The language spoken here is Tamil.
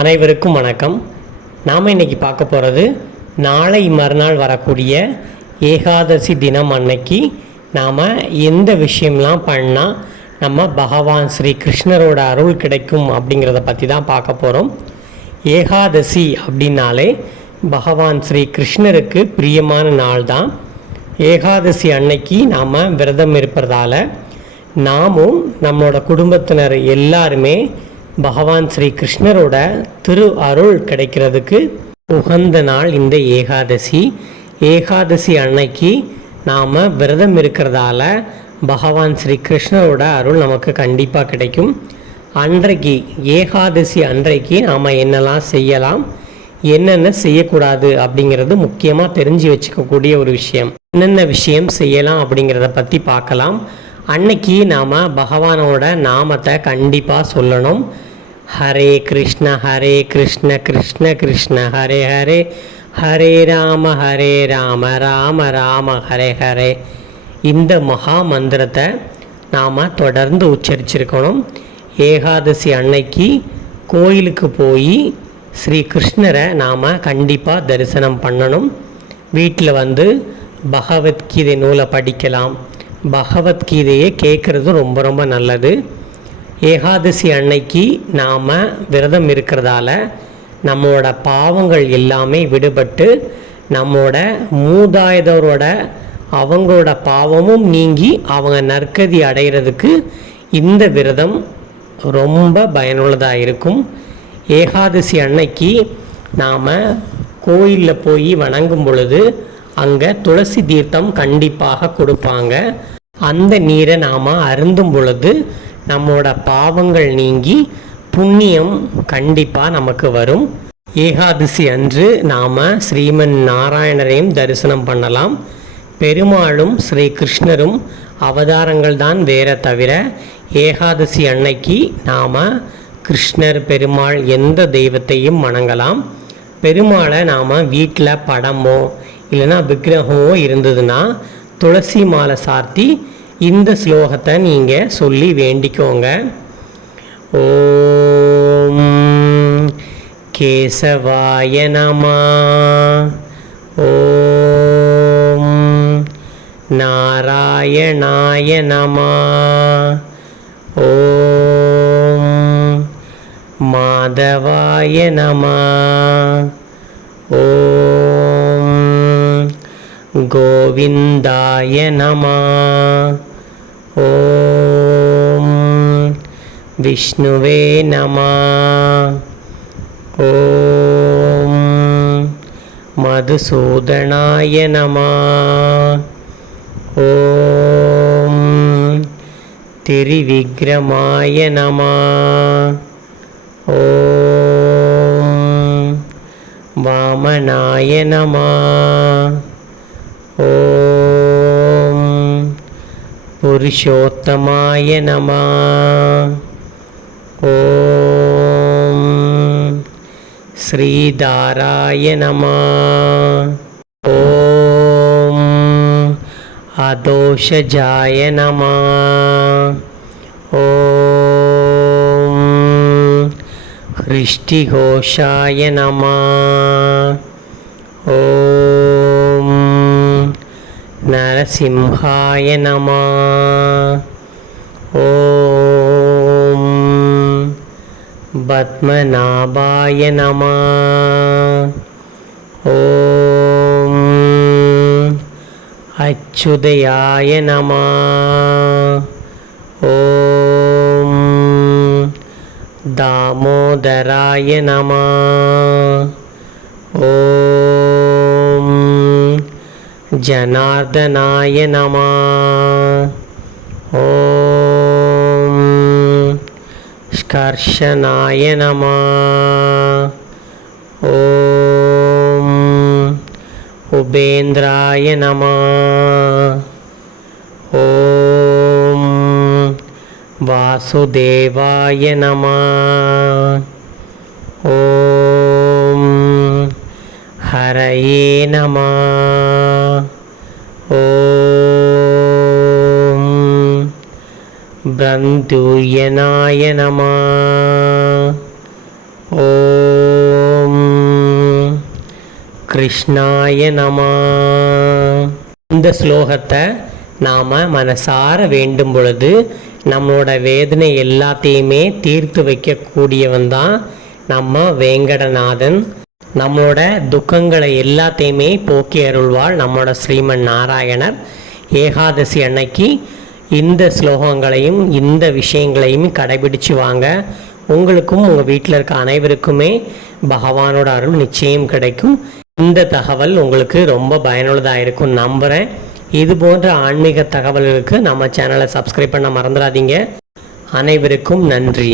அனைவருக்கும் வணக்கம். நாம் இன்னைக்கு பார்க்க போகிறது நாளை மறுநாள் வரக்கூடிய ஏகாதசி தினம் அன்னைக்கு நாம் எந்த விஷயம்லாம் பண்ணால் நம்ம பகவான் ஸ்ரீ கிருஷ்ணரோட அருள் கிடைக்கும் அப்படிங்கிறத பற்றி தான் பார்க்க போகிறோம் ஏகாதசி அப்படின்னாலே பகவான் ஸ்ரீ கிருஷ்ணருக்கு பிரியமான நாள் தான். ஏகாதசி அன்னைக்கு நாம் விரதம் இருப்பதால் நாமும் நம்மளோட குடும்பத்தினர் எல்லாருமே பகவான் ஸ்ரீ கிருஷ்ணரோட திரு அருள் கிடைக்கிறதுக்கு உகந்த நாள் இந்த ஏகாதசி. ஏகாதசி அன்னைக்கு நாம் விரதம் இருக்கிறதால பகவான் ஸ்ரீ கிருஷ்ணரோட அருள் நமக்கு கண்டிப்பாக கிடைக்கும். அன்றைக்கு ஏகாதசி அன்றைக்கு நாம் என்னெல்லாம் செய்யலாம் என்னென்ன செய்யக்கூடாது அப்படிங்கிறது முக்கியமாக தெரிஞ்சு வச்சுக்கக்கூடிய ஒரு விஷயம். என்னென்ன விஷயம் செய்யலாம் அப்படிங்கிறத பற்றி பார்க்கலாம். அன்னைக்கு நாம் பகவானோட நாமத்தை கண்டிப்பாக சொல்லணும். ஹரே கிருஷ்ண ஹரே கிருஷ்ண கிருஷ்ண கிருஷ்ண ஹரே ஹரே. ஹரே ராம ஹரே ராம ராம ராம ஹரே ஹரே. இந்த மகா மந்திரத்தை நாம் தொடர்ந்து உச்சரிச்சிருக்கணும். ஏகாதசி அன்னைக்கு கோயிலுக்கு போய் ஸ்ரீ கிருஷ்ணரை நாம் கண்டிப்பாக தரிசனம் பண்ணணும். வீட்டில் வந்து பகவத்கீதை நூலை படிக்கலாம். பகவத்கீதையை கேட்குறது ரொம்ப ரொம்ப நல்லது. ஏகாதசி அன்னைக்கு நாம் விரதம் இருக்கிறதால நம்மளோட பாவங்கள் எல்லாமே விடுபட்டு நம்மளோட மூதாதையரோட அவங்களோட பாவமும் நீங்கி அவங்க நற்கதி அடைகிறதுக்கு இந்த விரதம் ரொம்ப பயனுள்ளதாக இருக்கும். ஏகாதசி அன்னைக்கு நாம் கோயிலில் போய் வணங்கும் பொழுது அங்கே துளசி தீர்த்தம் கண்டிப்பாக கொடுப்பாங்க. அந்த நீரை நாம் அருந்தும் பொழுது நம்மோட பாவங்கள் நீங்கி புண்ணியம் கண்டிப்பாக நமக்கு வரும். ஏகாதசி அன்று நாம் ஸ்ரீமன் நாராயணரையும் தரிசனம் பண்ணலாம். பெருமாளும் ஸ்ரீ கிருஷ்ணரும் அவதாரங்கள் தான் வேற தவிர ஏகாதசி அன்னைக்கு நாம் கிருஷ்ணர் பெருமாள் எந்த தெய்வத்தையும் வணங்கலாம். பெருமாளை நாம் வீட்டில் படமோ இல்லைன்னா விக்கிரகமோ இருந்ததுன்னா துளசி மாலை சார்த்தி இந்த ஸ்லோகத்தை நீங்கள் சொல்லி வேண்டிக்கோங்க. ஓம் கேசவாய நமா. ஓம் நாராயணாய நமா. ஓம் மாதவாய நமா. ஓம் கோவிந்தாய நமா. ॐ विष्णुवे नमः। ॐ मधुसूदनाय नमः। ॐ तिरिविग्रमाय नमः। ॐ वामनाय नमः। पुरुषोत्तमाय नमः। ॐ श्रीदाराय नमः। ॐ अदोषजाय नमः। ॐ हृष्टिघोषाय नमः। ॐ நரசிம்ஹாய நமா ஓம் பத்மநாபாய நமா ஓம் அச்சுதயாய நமா ஓம் தாமோதராய நம ஓம் जनार्दनाय नमः। ॐ स्ष्कर्षणाय नमः। ॐ उपेन्द्राय नमः। ॐ वासुदेवाय नमः। ॐ ஹரயே நம ஓம் பிரந்தூயனாய நம ஓம் கிருஷ்ணாய நம இந்த ஸ்லோகத்தை நாம் மனசார வேண்டும் பொழுது நம்மளோட வேதனை எல்லாத்தையுமே தீர்த்து வைக்கக்கூடியவன் தான் நம்ம வேங்கடநாதன். நம்மளோட துக்கங்களை எல்லாத்தையுமே போக்கி அருள்வாள் நம்மளோட ஸ்ரீமன் நாராயணர். ஏகாதசி அன்னைக்கு இந்த ஸ்லோகங்களையும் இந்த விஷயங்களையும் கடைபிடிச்சு வாங்க. உங்களுக்கும் உங்கள் வீட்டில் இருக்க அனைவருக்குமே பகவானோட அருள் நிச்சயம் கிடைக்கும். இந்த தகவல் உங்களுக்கு ரொம்ப பயனுள்ளதாக இருக்கும் நம்புகிறேன் இது போன்ற ஆன்மீக தகவல்களுக்கு நம்ம சேனலை சப்ஸ்கிரைப் பண்ண மறந்துடாதீங்க. அனைவருக்கும் நன்றி.